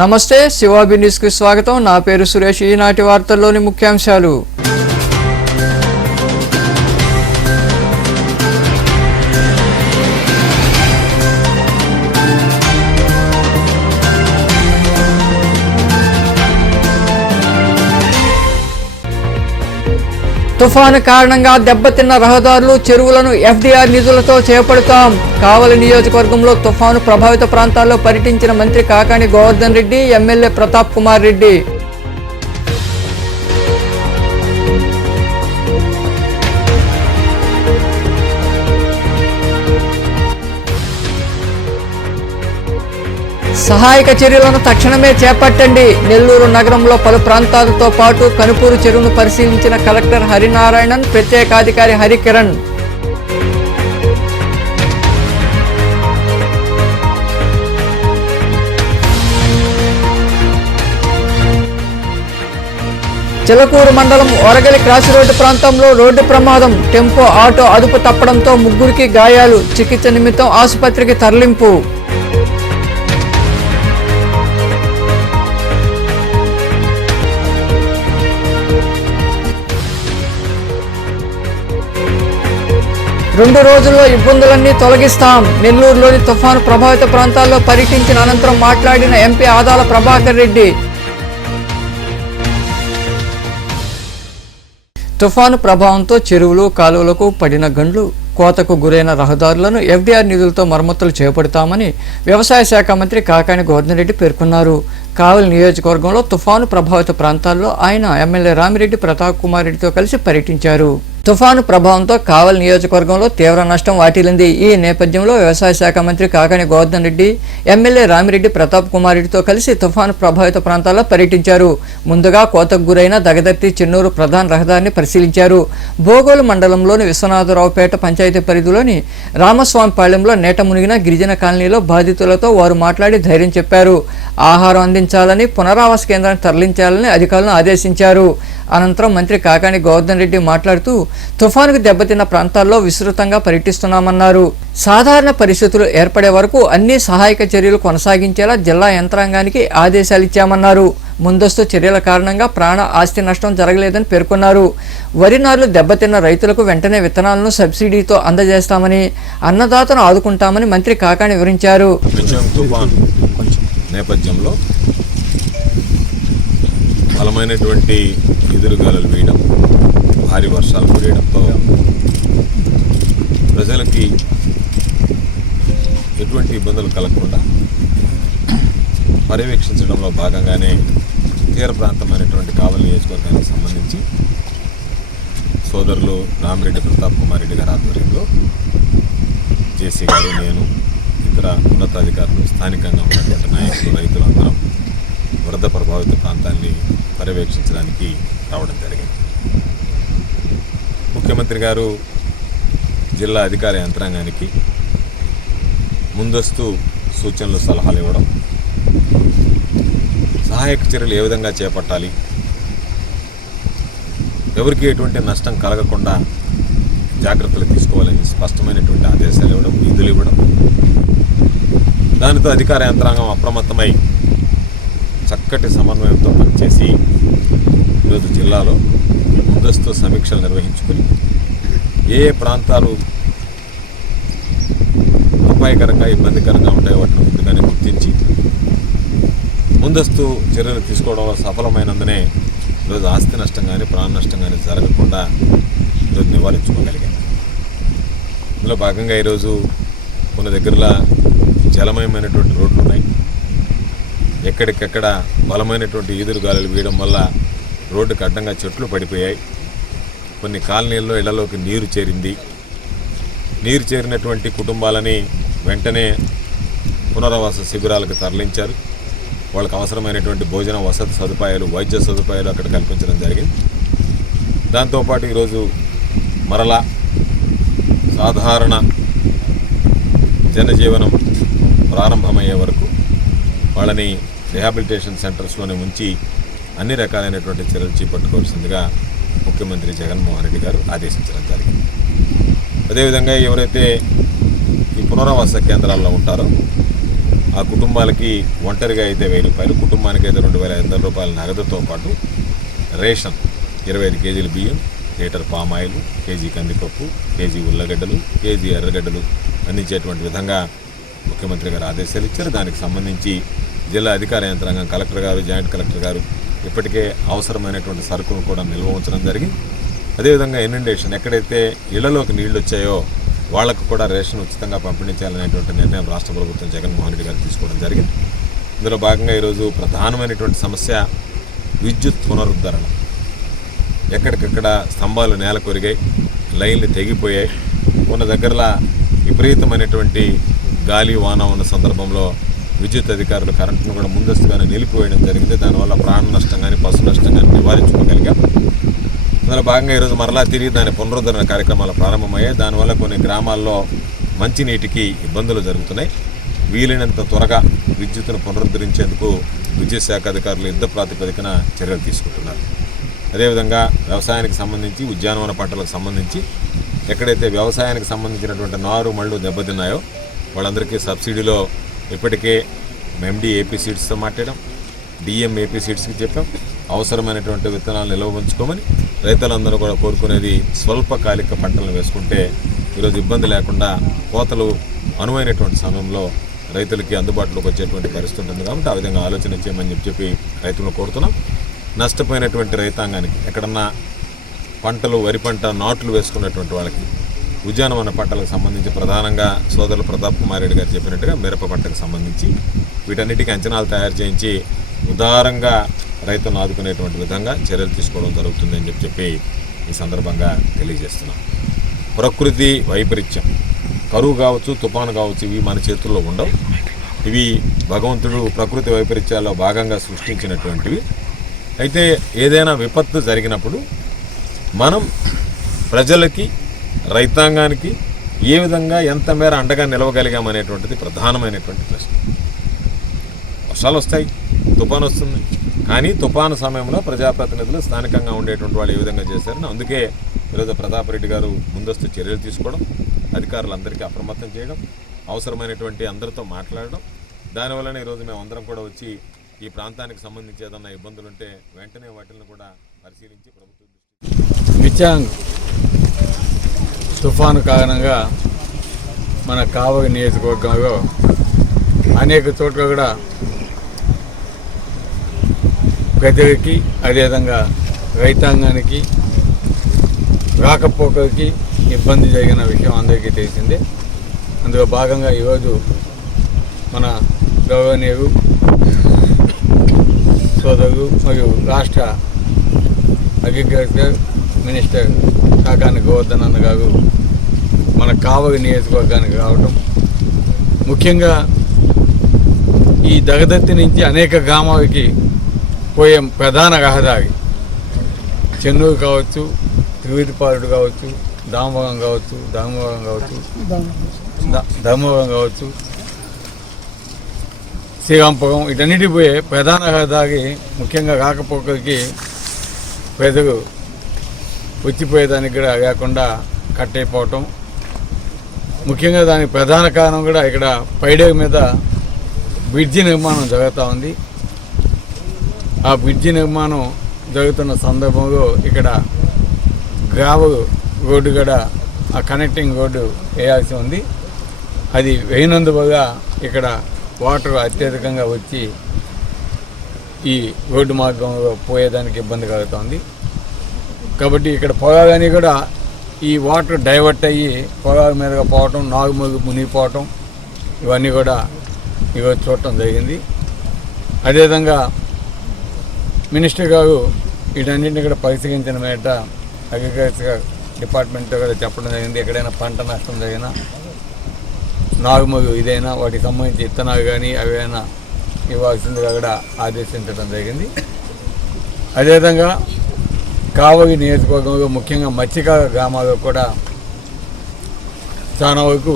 నమస్తే, శివాబి న్యూస్కి స్వాగతం. నా పేరు సురేష్. ఈనాటి వార్తల్లోని ముఖ్యాంశాలు. తుఫాను కారణంగా దెబ్బతిన్న రహదారులు, చెరువులను ఎఫ్డీఆర్ నిధులతో చేపడతాం. కావలి నియోజకవర్గంలో తుఫాను ప్రభావిత ప్రాంతాల్లో పర్యటించిన మంత్రి కాకాని గోవర్ధన్ రెడ్డి, ఎమ్మెల్యే ప్రతాప్ కుమార్ రెడ్డి. సహాయక చర్యలను తక్షణమే చేపట్టండి. నెల్లూరు నగరంలో పలు ప్రాంతాలతో పాటు కనుపూరు చెరువును పరిశీలించిన కలెక్టర్ హరినారాయణన్, ప్రత్యేకాధికారి హరికిరణ్. చిలకూరు మండలం ఒరగలి క్రాస్ రోడ్డు ప్రాంతంలో రోడ్డు ప్రమాదం. టెంపో ఆటో అదుపు తప్పడంతో ముగ్గురికి గాయాలు. చికిత్స నిమిత్తం ఆసుపత్రికి తరలింపు. రెండు రోజుల్లో ఇబ్బందులన్నీ తొలగిస్తాం. నెల్లూరులోని తుఫాను ప్రభావిత ప్రాంతాల్లో పర్యటించిన అనంతరం మాట్లాడిన ఎంపీ ఆదాల ప్రభాకర్ రెడ్డి. తుఫాను ప్రభావంతో చెరువులు, కాలువలకు పడిన గండ్లు, కోతకు గురైన రహదారులను ఎఫ్డీఆర్ నిధులతో మరమ్మతులు చేపడతామని వ్యవసాయ శాఖ మంత్రి కాకాని గోవర్ధన్ రెడ్డి పేర్కొన్నారు. కావలి నియోజకవర్గంలో తుఫాను ప్రభావిత ప్రాంతాల్లో ఆయన ఎమ్మెల్యే రామిరెడ్డి, ప్రతాప్ కుమార్ రెడ్డితో కలిసి పర్యటించారు. తుఫాను ప్రభావంతో కావలి నియోజకవర్గంలో తీవ్ర నష్టం వాటిల్లింది. ఈ నేపథ్యంలో వ్యవసాయ శాఖ మంత్రి కాకాని గోవర్ధన్ రెడ్డి, ఎమ్మెల్యే రామిరెడ్డి, ప్రతాప్ కుమార్ రెడ్డితో కలిసి తుఫాను ప్రభావిత ప్రాంతాల్లో పర్యటించారు. ముందుగా కోతకు గురైన దగదర్తి చెన్నూరు ప్రధాన రహదారిని పరిశీలించారు. బోగోలు మండలంలోని విశ్వనాథరావుపేట పంచాయతీ పరిధిలోని రామస్వామిపాళ్యంలో నేట మునిగిన గిరిజన కాలనీలో బాధితులతో వారు మాట్లాడి ధైర్యం చెప్పారు. ఆహారం అందించాలని, పునరావాస కేంద్రాన్ని తరలించాలని అధికారులను ఆదేశించారు. అనంతరం మంత్రి కాకాని గోవర్ధన్ రెడ్డి మాట్లాడుతూ తుఫానుకు దెబ్బతిన్న ప్రాంతాల్లో విస్తృతంగా పర్యటిస్తున్నామన్నారు. సాధారణ పరిస్థితులు ఏర్పడే వరకు అన్ని సహాయక చర్యలు కొనసాగించేలా జిల్లా యంత్రాంగానికి ఆదేశాలు ఇచ్చామన్నారు. ముందస్తు చర్యల కారణంగా ప్రాణ, ఆస్తి నష్టం జరగలేదని పేర్కొన్నారు. వరి నారులు దెబ్బతిన్న రైతులకు వెంటనే విత్తనాలను సబ్సిడీతో అందజేస్తామని, అన్నదాతను ఆదుకుంటామని మంత్రి కాకాని వివరించారు. నేపథ్యంలో బలమైనటువంటి ఎదురుగాలులు వేయడం, భారీ వర్షాలు కురియడంతో ప్రజలకి ఎటువంటి ఇబ్బందులు కలగకుండా పర్యవేక్షించడంలో భాగంగానే తీర ప్రాంతమైనటువంటి కావలి నియోజకవర్గానికి సంబంధించి సోదరులు రామిరెడ్డి, ప్రతాప్ కుమార్ రెడ్డి గారి ఆధ్వర్యంలో జేసీ గారు, నేను, ఇతర ఉన్నతాధికారులు, స్థానికంగా ఉన్నటువంటి నాయకులు, రైతులు అందరం వరద ప్రభావిత ప్రాంతాన్ని పర్యవేక్షించడానికి రావడం జరిగింది. ముఖ్యమంత్రి గారు జిల్లా అధికార యంత్రాంగానికి ముందస్తు సూచనలు, సలహాలు ఇవ్వడం, సహాయక చర్యలు ఏ విధంగా చేపట్టాలి, ఎవరికి ఎటువంటి నష్టం కలగకుండా జాగ్రత్తలు తీసుకోవాలని స్పష్టమైనటువంటి ఆదేశాలు ఇవ్వడం, నిధులు ఇవ్వడం, దానితో అధికార యంత్రాంగం అప్రమత్తమై చక్కటి సమన్వయంతో పనిచేసి ఈరోజు జిల్లాలో ముందస్తు సమీక్షలు నిర్వహించుకుని ఏ ప్రాంతాలు అపాయకరంగా, ఇబ్బందికరంగా ఉంటాయో వాటిని ముందుగానే గుర్తించి ముందస్తు చర్యలు తీసుకోవడంలో సఫలమైనందునే ఈరోజు ఆస్తి నష్టం కానీ, ప్రాణ నష్టం కానీ జరగకుండా ఈరోజు నివారించుకోగలిగాం. ఇందులో భాగంగా ఈరోజు కొన్ని దగ్గరలో జలమయమైనటువంటి రోడ్లు ఉన్నాయి. ఎక్కడికెక్కడ బలమైనటువంటి ఈదురుగాలులు వీయడం వల్ల రోడ్డుకు అడ్డంగా చెట్లు పడిపోయాయి. కొన్ని కాలనీల్లో ఇళ్లలోకి నీరు చేరింది. నీరు చేరినటువంటి కుటుంబాలని వెంటనే పునరావాస శిబిరాలకు తరలించారు. వాళ్ళకి అవసరమైనటువంటి భోజన, వసతి సదుపాయాలు, వైద్య సదుపాయాలు అక్కడ కల్పించడం జరిగింది. దాంతోపాటు ఈరోజు మరలా సాధారణ జనజీవనం ప్రారంభమయ్యే వరకు వాళ్ళని రిహాబిలిటేషన్ సెంటర్స్లోనే ఉంచి అన్ని రకాలైనటువంటి చర్యలు చేపట్టుకోవాల్సిందిగా ముఖ్యమంత్రి జగన్మోహన్ రెడ్డి గారు ఆదేశించడం జరిగింది. అదేవిధంగా ఎవరైతే ఈ పునరావాస కేంద్రాల్లో ఉంటారో ఆ కుటుంబాలకి ఒంటరిగా అయితే 1000 రూపాయలు, కుటుంబానికి అయితే 2500 రూపాయల నగదుతో పాటు రేషన్ 25 కేజీల బియ్యం, లీటర్ పామాయిల్, కేజీ కందిపప్పు, కేజీ ఉల్లగడ్డలు, కేజీ ఎర్రగడ్డలు అందించేటువంటి విధంగా ముఖ్యమంత్రి గారు ఆదేశాలు ఇచ్చారు. దానికి సంబంధించి జిల్లా అధికార యంత్రాంగం, కలెక్టర్ గారు, జాయింట్ కలెక్టర్ గారు ఇప్పటికే అవసరమైనటువంటి సరుకులు కూడా నిల్వ ఉంచడం జరిగింది. అదేవిధంగా ఇన్యుండేషన్ ఎక్కడైతే ఇళ్లలోకి నీళ్లు వచ్చాయో వాళ్లకు కూడా రేషన్ ఉచితంగా పంపిణీ చేయాలనేటువంటి నిర్ణయం రాష్ట్ర ప్రభుత్వం జగన్మోహన్ రెడ్డి గారు తీసుకోవడం జరిగింది. ఇందులో భాగంగా ఈరోజు ప్రధానమైనటువంటి సమస్య విద్యుత్ పునరుద్ధరణ. ఎక్కడికక్కడ స్తంభాలు నేల కొరిగాయి, లైన్లు తెగిపోయాయి. ఉన్న దగ్గరలా విపరీతమైనటువంటి గాలి వాన ఉన్న సందర్భంలో విద్యుత్ అధికారులు కరెంటును కూడా ముందస్తుగానే నిలిపివేయడం జరిగింది. దానివల్ల ప్రాణ నష్టం కానీ పశు నష్టం కానీ నివారించుకోగలిగాం. అందులో భాగంగా ఈరోజు మరలా తిరిగి దాని పునరుద్ధరణ కార్యక్రమాలు ప్రారంభమయ్యాయి. దానివల్ల కొన్ని గ్రామాల్లో మంచినీటికి ఇబ్బందులు జరుగుతున్నాయి. వీలైనంత త్వరగా విద్యుత్తును పునరుద్ధరించేందుకు విద్యుత్ శాఖ అధికారులు యుద్ధ ప్రాతిపదికన చర్యలు తీసుకుంటున్నారు. అదేవిధంగా వ్యవసాయానికి సంబంధించి, ఉద్యానవన పంటలకు సంబంధించి ఎక్కడైతే వ్యవసాయానికి సంబంధించినటువంటి నారు మళ్ళు దెబ్బతిన్నాయో వాళ్ళందరికీ సబ్సిడీలో ఇప్పటికే ఎండి ఏపీ సీడ్స్తో మాట్లాడాం, డిఎం ఏపీ సీడ్స్కి చెప్పాం. అవసరమైనటువంటి విత్తనాలు నిల్వ ఉంచుకోమని రైతులందరూ కూడా కోరుకునేది స్వల్పకాలిక పంటలను వేసుకుంటే ఈరోజు ఇబ్బంది లేకుండా కోతలు అనువైనటువంటి సమయంలో రైతులకి అందుబాటులోకి వచ్చేటువంటి పరిస్థితి ఉంటుంది. కాబట్టి ఆ విధంగా ఆలోచన చేయమని చెప్పి రైతులను కోరుతున్నాం. నష్టపోయినటువంటి రైతాంగానికి, ఎక్కడన్నా పంటలు వరి పంట నాట్లు వేసుకున్నటువంటి వాళ్ళకి, ఉద్యానవన పంటలకు సంబంధించి ప్రధానంగా సోదరులు ప్రతాప్ కుమార్ రెడ్డి గారు చెప్పినట్టుగా మిరప పంటకు సంబంధించి వీటన్నిటికీ అంచనాలు తయారు చేయించి ఉదారంగా రైతులను ఆదుకునేటువంటి విధంగా చర్యలు తీసుకోవడం జరుగుతుందని చెప్పి ఈ సందర్భంగా తెలియజేస్తున్నాం. ప్రకృతి వైపరీత్యం, కరువు కావచ్చు, తుఫాను కావచ్చు, ఇవి మన చేతుల్లో ఉండవు. ఇవి భగవంతుడు ప్రకృతి వైపరీత్యాల్లో భాగంగా సృష్టించినటువంటివి. అయితే ఏదైనా విపత్తు జరిగినప్పుడు మనం ప్రజలకి, రైతాంగానికి ఏ విధంగా ఎంత మేర అండగా నిలవగలిగామనేటువంటిది ప్రధానమైనటువంటి ప్రశ్న. వర్షాలు వస్తాయి, తుఫాను వస్తుంది, కానీ తుఫాను సమయంలో ప్రజాప్రతినిధులు స్థానికంగా ఉండేటువంటి వాళ్ళు ఏ విధంగా చేశారని అందుకే ఈరోజు ప్రతాప్ రెడ్డి గారు ముందస్తు చర్యలు తీసుకోవడం, అధికారులందరికీ అప్రమత్తం చేయడం, అవసరమైనటువంటి అందరితో మాట్లాడడం. దానివల్లనే ఈరోజు మేము అందరం కూడా వచ్చి ఈ ప్రాంతానికి సంబంధించి ఏదన్నా ఇబ్బందులు ఉంటే వెంటనే వాటిని కూడా పరిశీలించి ప్రభుత్వం మిచాంగ్ తుఫాను కారణంగా మన కావలి నియోజకవర్గంలో అనేక చోట్ల కూడా ప్రజలకి, అదేవిధంగా రైతాంగానికి రాకపోకలకి ఇబ్బంది జరిగిన విషయం అందరికీ తెలిసిందే. అందులో భాగంగా ఈరోజు మన గౌరవనీయులు సోదరులు మరియు రాష్ట్ర అగ్రికల్చర్ మినిస్టర్ కాకాని గోవర్ధన్ అన్న గారు మన కావలి నియోజకవర్గానికి రావడం, ముఖ్యంగా ఈ దగదత్తి నుంచి అనేక గ్రామాలకి పోయే ప్రధాన రహదారి చెన్నూరు కావచ్చు, తిరువితిపాడు కావచ్చు, ధర్మవరం కావచ్చు, శ్రీరాంపురం, ఇటన్నిటి పోయే ప్రధాన రహదారి ముఖ్యంగా రాకపోకలకి ప్రజలు వచ్చిపోయేదానికి కూడా లేకుండా కట్ అయిపోవటం. ముఖ్యంగా దానికి ప్రధాన కారణం కూడా ఇక్కడ పైడే మీద బ్రిడ్జి నిర్మాణం జరుగుతూ ఉంది. ఆ బ్రిడ్జి నిర్మాణం జరుగుతున్న సందర్భంలో ఇక్కడ గ్రావెల్ రోడ్డు కూడా, ఆ కనెక్టింగ్ రోడ్డు వేయాల్సి ఉంది. అది వేయనందువల్ల ఇక్కడ వాటర్ అత్యధికంగా వచ్చి ఈ రోడ్డు మార్గంలో పోయేదానికి ఇబ్బంది కలుగుతుంది. కాబట్టి ఇక్కడ పొలాలని కూడా ఈ వాటర్ డైవర్ట్ అయ్యి పొలాల మీదుగా పోవటం, నాగుమూలు మునిగిపోవటం, ఇవన్నీ కూడా ఈరోజు చూడటం జరిగింది. అదేవిధంగా మినిస్టర్ గారు వీటన్నింటినీ కూడా పరిశీలించిన మేట అగ్రికల్చర్ డిపార్ట్మెంట్తో కూడా చెప్పడం జరిగింది. ఎక్కడైనా పంట నష్టం జరిగినా, నాగుమూలు ఇదైనా వాటికి సంబంధించి విత్తనాలు కానీ అవైనా ఇవ్వాల్సిందిగా కూడా ఆదేశించడం జరిగింది. అదేవిధంగా కావలి నియోజకవర్గంలో ముఖ్యంగా మత్స్యకార గ్రామాల్లో కూడా చాలా వరకు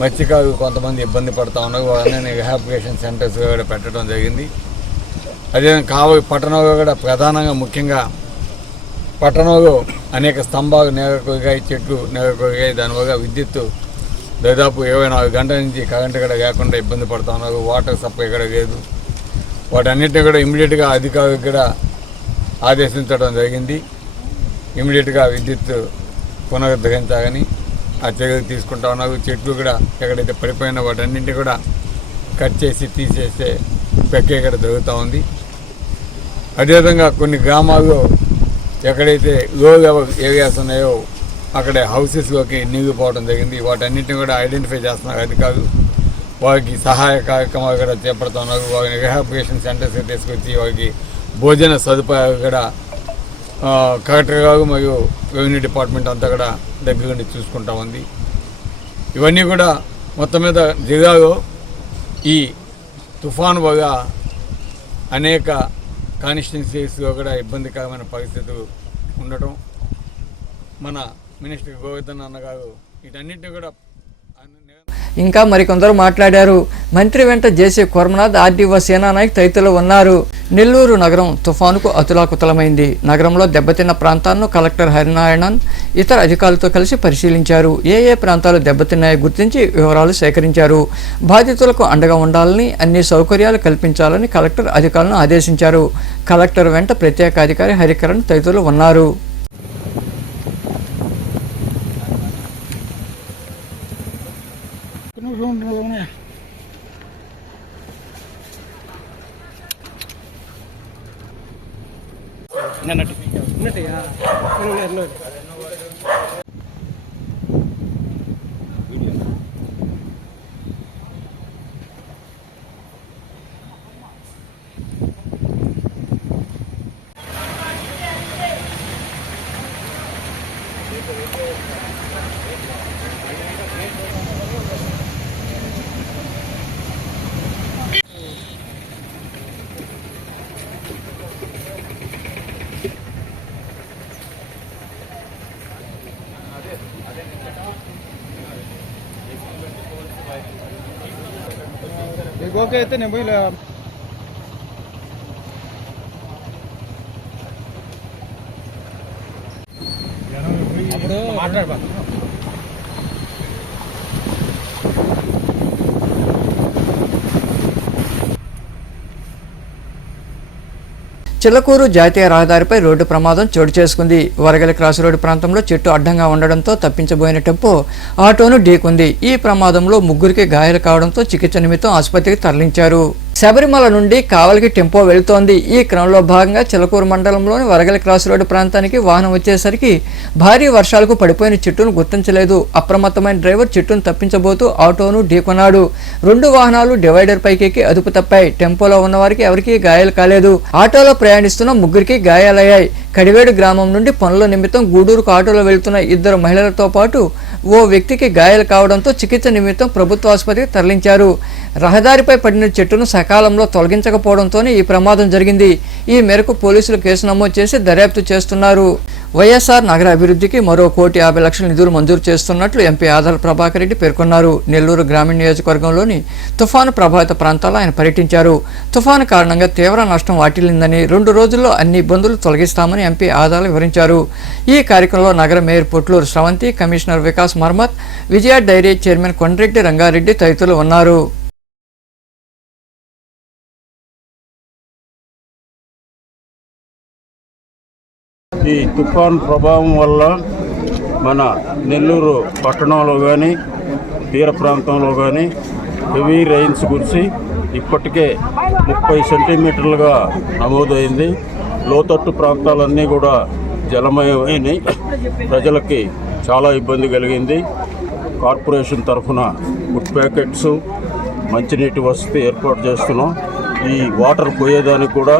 మత్స్యకారులు కొంతమంది ఇబ్బంది పడుతూ ఉన్నారు. వాళ్ళని రిహాబిలిటేషన్ సెంటర్స్ కూడా పెట్టడం జరిగింది. అదేవిధంగా కావలి పట్టణంలో కూడా ప్రధానంగా ముఖ్యంగా పట్టణంలో అనేక స్తంభాలు నేలకొరిగాయి, చెట్లు నేలకొరిగాయి. దానివల్ల విద్యుత్తు దాదాపు 24 గంటల నుంచి కరెంటు కూడా లేకుండా ఇబ్బంది పడుతూ ఉన్నారు. వాటర్ సప్లై కూడా లేదు. వాటన్నిటిని కూడా ఇమ్మీడియట్గా అధికారులకు కూడా ఆదేశించడం జరిగింది. ఇమ్మీడియట్గా విద్యుత్ పునరుద్ధరించాలని ఆ చర్యలు తీసుకుంటా ఉన్నారు. చెట్లు కూడా ఎక్కడైతే పడిపోయినా వాటన్నింటినీ కూడా కట్ చేసి తీసేసే ప్రక్రియ కూడా జరుగుతూ ఉంది. అదేవిధంగా కొన్ని గ్రామాల్లో ఎక్కడైతే లో లెవెల్ ఏరియాస్ ఉన్నాయో అక్కడ హౌసెస్లోకి నీళ్లు పోవడం జరిగింది. వాటన్నింటినీ కూడా ఐడెంటిఫై చేస్తున్నారు అధికారులు. వారికి సహాయ కార్యక్రమాలు కూడా చేపడుతున్నారు. వారిని రిహాబిలిటేషన్ సెంటర్స్కి తీసుకొచ్చి వారికి భోజన సదుపాయాలు కూడా కలెక్టర్ గారు మరియు రెవెన్యూ డిపార్ట్మెంట్ అంతా కూడా దగ్గర నుండి చూసుకుంటా ఉంది. ఇవన్నీ కూడా మొత్తం మీద జిల్లాలో ఈ తుఫాను వల్ల అనేక కాన్స్టిట్యున్సీస్లో కూడా ఇబ్బందికరమైన పరిస్థితులు ఉండటం, మన మినిస్టర్ గోవర్ధన్ అన్నగారు వీటన్నిటిని కూడా ఇంకా మరికొందరు మాట్లాడారు. మంత్రి వెంట జేసీ కొర్మనాథ్, ఆర్డీఓ సేనానాయక్ తదితరులు ఉన్నారు. నెల్లూరు నగరం తుఫానుకు అతులాకుతలమైంది. నగరంలో దెబ్బతిన్న ప్రాంతాలను కలెక్టర్ హరినారాయణన్ ఇతర అధికారులతో కలిసి పరిశీలించారు. ఏ ప్రాంతాలు దెబ్బతిన్నాయో గుర్తించి వివరాలు సేకరించారు. బాధితులకు అండగా ఉండాలని, అన్ని సౌకర్యాలు కల్పించాలని కలెక్టర్ అధికారులను ఆదేశించారు. కలెక్టర్ వెంట ప్రత్యేక అధికారి హరికరణ్ తదితరులు ఉన్నారు. ఓకే అయితే నేను పోయి అప్పుడు మాట్లాడబా. చిల్లకూరు జాతీయ రహదారిపై రోడ్డు ప్రమాదం చోటు చేసుకుంది. వరగలి క్రాస్ రోడ్డు ప్రాంతంలో చెట్టు అడ్డంగా ఉండడంతో తప్పించబోయిన టెంపో ఆటోను ఢీకొంది. ఈ ప్రమాదంలో ముగ్గురికి గాయాలు కావడంతో చికిత్స నిమిత్తం ఆసుపత్రికి తరలించారు. శబరిమల నుండి కావలికి టెంపో వెళుతోంది. ఈ క్రమంలో భాగంగా చిలకూరు మండలంలోని వరగలి క్రాస్ రోడ్డు ప్రాంతానికి వాహనం వచ్చేసరికి భారీ వర్షాలకు పడిపోయిన చెట్టును గుర్తించలేదు. అప్రమత్తమైన డ్రైవర్ చెట్టును తప్పించబోతూ ఆటోను ఢీకొన్నాడు. 2 వాహనాలు డివైడర్ పైకి అదుపు తప్పాయి. టెంపోలో ఉన్న వారికి ఎవరికీ గాయాలు కాలేదు. ఆటోలో ప్రయాణిస్తున్న ముగ్గురికి గాయాలయ్యాయి. కడివేడు గ్రామం నుండి పనుల నిమిత్తం గూడూరుకు ఆటోలో వెళ్తున్న 2 మహిళలతో పాటు ఓ వ్యక్తికి గాయాలు కావడంతో చికిత్స నిమిత్తం ప్రభుత్వ ఆసుపత్రికి తరలించారు. రహదారిపై పడిన చెట్టును సకాలంలో తొలగించకపోవడంతోనే ఈ ప్రమాదం జరిగింది. ఈ మేరకు పోలీసులు కేసు నమోదు చేసి దర్యాప్తు చేస్తున్నారు. వైఎస్ఆర్ నగర అభివృద్ధికి మరో 1,50,00,000 నిధులు మంజూరు చేస్తున్నట్లు ఎంపీ ఆదాల ప్రభాకర్ రెడ్డి పేర్కొన్నారు. నెల్లూరు గ్రామీణ నియోజకవర్గంలోని తుఫాను ప్రభావిత ప్రాంతాల్లో ఆయన పర్యటించారు. తుఫాను కారణంగా తీవ్ర నష్టం వాటిల్లిందని, 2 రోజుల్లో అన్ని ఇబ్బందులు తొలగిస్తామని ఎంపీ ఆదాల వివరించారు. ఈ కార్యక్రమంలో నగర మేయర్ పొట్లూరు శ్రవంతి, కమిషనర్ వికాస్ మర్మత్, విజయ డైరీ చైర్మన్ కొండ్రెడ్డి రంగారెడ్డి తదితరులు ఉన్నారు. ఈ తుఫాన్ ప్రభావం వల్ల మన నెల్లూరు పట్టణంలో కానీ తీర ప్రాంతంలో కానీ హెవీ రైన్స్ కురిసి ఇప్పటికే 30 సెంటీమీటర్లుగా నమోదైంది. లోతట్టు ప్రాంతాలన్నీ కూడా జలమయమైనాయి. ప్రజలకి చాలా ఇబ్బంది కలిగింది. కార్పొరేషన్ తరఫున ఫుడ్ ప్యాకెట్స్, మంచినీటి వసతి ఏర్పాటు చేస్తున్నాం. ఈ వాటర్ పోయేదానికి కూడా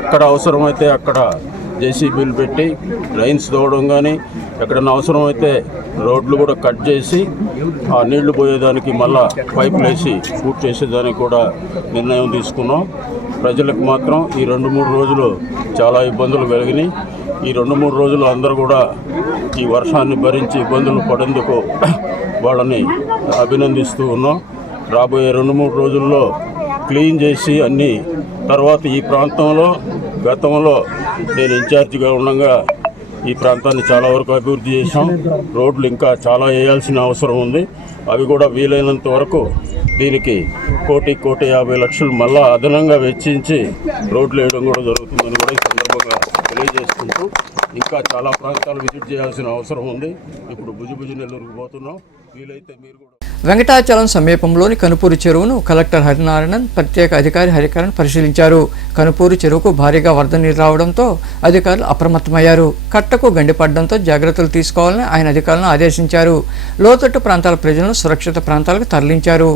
ఎక్కడ అవసరమైతే అక్కడ జేసీబీలు పెట్టి డ్రైన్స్ తోవడం కానీ, ఎక్కడన్నా అవసరమైతే రోడ్లు కూడా కట్ చేసి ఆ నీళ్లు పోయేదానికి మళ్ళా పైపులు వేసి పూర్తి చేసేదానికి కూడా నిర్ణయం తీసుకున్నాం. ప్రజలకు మాత్రం ఈ 2-3 రోజులు చాలా ఇబ్బందులు కలిగినాయి. ఈ 2-3 రోజులు అందరూ కూడా ఈ వర్షాన్ని భరించి ఇబ్బందులు పడేందుకు వాళ్ళని అభినందిస్తూ ఉన్నాం. రాబోయే 2-3 రోజుల్లో క్లీన్ చేసి అన్ని తర్వాత ఈ ప్రాంతంలో గతంలో నేను ఇన్ఛార్జిగా ఉండగా ఈ ప్రాంతాన్ని చాలా వరకు అభివృద్ధి చేశాం. రోడ్లు ఇంకా చాలా వేయాల్సిన అవసరం ఉంది. అవి కూడా వీలైనంత వరకు దీనికి 1,50,00,000 మళ్ళా అదనంగా వెచ్చించి రోడ్లు వేయడం కూడా జరుగుతుందని కూడా ఈ సందర్భంగా తెలియజేసుకుంటూ ఇంకా చాలా ప్రాంతాలు విజిట్ చేయాల్సిన అవసరం ఉంది. ఇప్పుడు భుజభుజ నెల్లూరుకు పోతున్నాం. వీలైతే మీరు కూడా వెంకటాచలం సమీపంలోని కనుపూరు చెరువును కలెక్టర్ హరినారాయణన్ ప్రత్యేక అధికారి హరికరణ్ పరిశీలించారు. కనుపూరు చెరువుకు భారీగా వరద నీరు రావడంతో అధికారులు అప్రమత్తమయ్యారు. కట్టకు గండిపడడంతో జాగ్రత్తలు తీసుకోవాలని ఆయన అధికారులను ఆదేశించారు. లోతట్టు ప్రాంతాల ప్రజలను సురక్షిత ప్రాంతాలకు తరలించారు.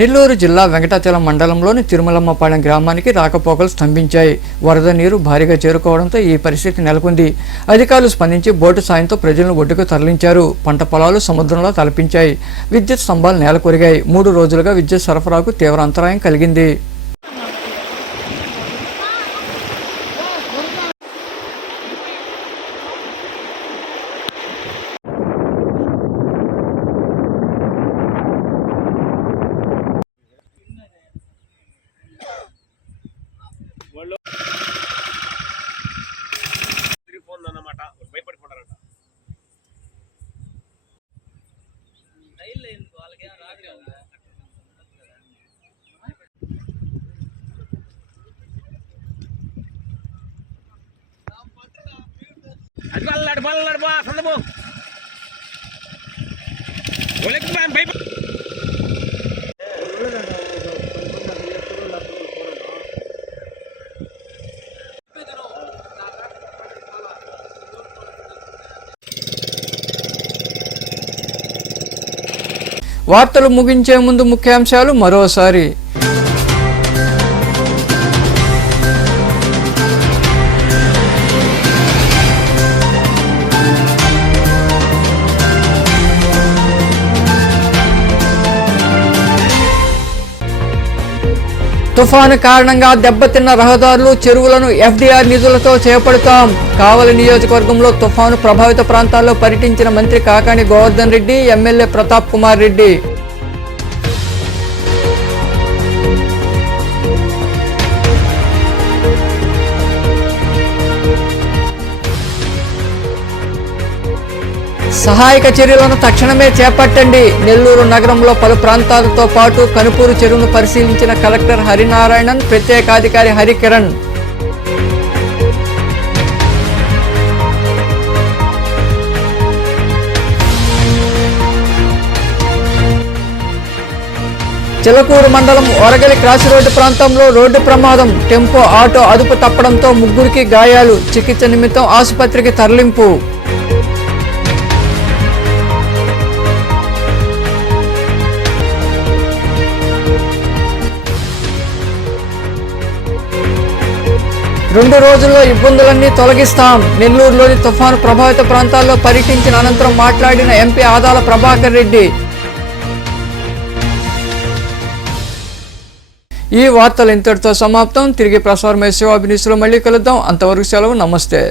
నెల్లూరు జిల్లా వెంకటాచలం మండలంలోని తిరుమలమ్మపాలెం గ్రామానికి రాకపోకలు స్తంభించాయి. వరద నీరు భారీగా చేరుకోవడంతో ఈ పరిస్థితి నెలకొంది. అధికారులు స్పందించి బోటు సాయంతో ప్రజలను ఒడ్డుకు తరలించారు. పంట పొలాలు సముద్రంలో తలపించాయి. విద్యుత్ స్తంభాలు నేలకొరిగాయి. 3 రోజులుగా విద్యుత్ సరఫరాకు తీవ్ర అంతరాయం కలిగింది. వార్తలు ముగించే ముందు ముఖ్యాంశాలు మరోసారి. తుఫాను కారణంగా దెబ్బతిన్న రహదారులు, చెరువులను FDR నిధులతో చేపడతాం. కావలి నియోజకవర్గంలో తుఫాను ప్రభావిత ప్రాంతాల్లో పర్యటించిన మంత్రి కాకాని గోవర్ధన్ రెడ్డి, ఎమ్మెల్యే ప్రతాప్ కుమార్ రెడ్డి. సహాయక చర్యలను తక్షణమే చేపట్టండి. నెల్లూరు నగరంలో పలు ప్రాంతాలతో పాటు కనుపూరు చెరువును పరిశీలించిన కలెక్టర్ హరినారాయణన్, ప్రత్యేకాధికారి హరికిరణ్. చిలకూరు మండలం ఒరగలి క్రాస్ రోడ్డు ప్రాంతంలో రోడ్డు ప్రమాదం. టెంపో ఆటో అదుపు తప్పడంతో 3కి గాయాలు. చికిత్స నిమిత్తం ఆసుపత్రికి తరలింపు. రెండు రోజుల్లో ఇబ్బందులన్నీ తొలగిస్తాం. నెల్లూరులోని తుఫాను ప్రభావిత ప్రాంతాల్లో పర్యటించిన అనంతరం మాట్లాడిన ఎంపీ ఆదాల ప్రభాకర్ రెడ్డి. ఈ వార్తలు ఇంతటితో సమాప్తం. తిరిగి ప్రసారమయ్యే శివాభినిస్లో మళ్ళీ కలుద్దాం. అంతవరకు సెలవు. నమస్తే.